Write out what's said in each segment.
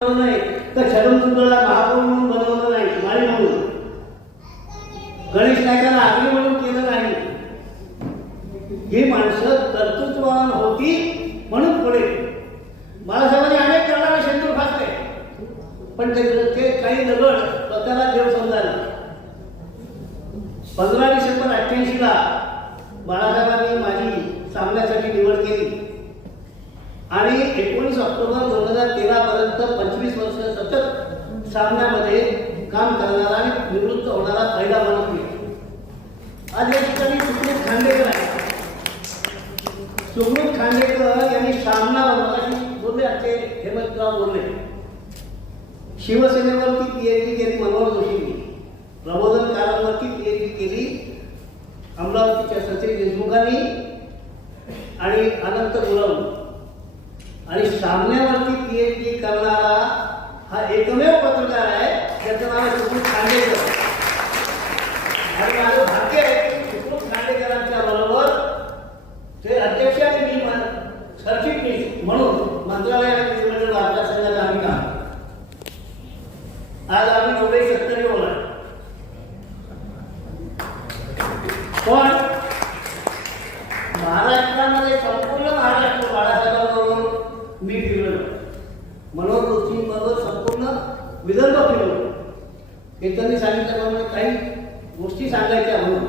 बनवलं नाही तर शरमसुंदरला महापौर म्हणून बनवलं नाही माळी म्हणून. गणेश नायकाला आगली म्हणून केलं नाही. ही माणसं कर्तृत्ववान होती म्हणून पुढे. बाळासाहेबांनी अनेक कारणाला शेंदूर फासले पण ते ते काही दगड स्वतःला देव समजायला. पंधरा डिसेंबर अठ्ठ्याऐंशीला बाळासाहेबांनी माझी सामन्यासाठी निवड केली. आणि एकोणीस ऑक्टोबर दोन हजार तेरा पर्यंत पंचवीस वर्ष सतत सामन्यामध्ये काम करणारा आणि निवृत्त होणारा पहिला माणूस मी आज या ठिकाणी सुखरूप खांडेकर आहे सुखरूप खांडेकर यांनी सामना बोलले आमचे हेमंतराव बोलले. शिवसेनेवरती पीएचडी केली मनोहर जोशींनी प्रबोधन कारांवरती पीएचडी केली अमरावतीच्या सचिन देशमुखांनी आणि अनंत गुरव आणि सामन्यावरती पी एच डी करणारा हा एकमेव पत्रकार आहे त्याचं नाव आहे सुकृत खांडेकर. आणि माझं भाग्य आहे की सुकृत खांडेकरांच्या बरोबर ते अध्यक्ष आणि मी सरचिटणीस म्हणून मंत्रालयात विधिमंडळ वार्ता संघात आम्ही काम आज आम्ही दोघे सत्तरी बोला पण महाराष्ट्रामध्ये संपूर्ण महाराष्ट्र बाळासाहेबांवर मी फिरलो मनोहर जोशींबरोबर संपूर्ण विदर्भ फिरलो हे त्यांनी सांगितल्याप्रमाणे काही गोष्टी सांगायच्या म्हणून.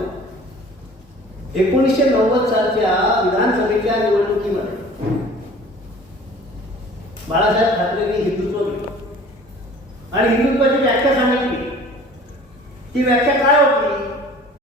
एकोणीसशे नव्वद सालच्या विधानसभेच्या निवडणुकीमध्ये बाळासाहेब ठाकरेंनी हिंदुत्व केलं आणि हिंदुत्वाची व्याख्या सांगितली. ती व्याख्या काय होती?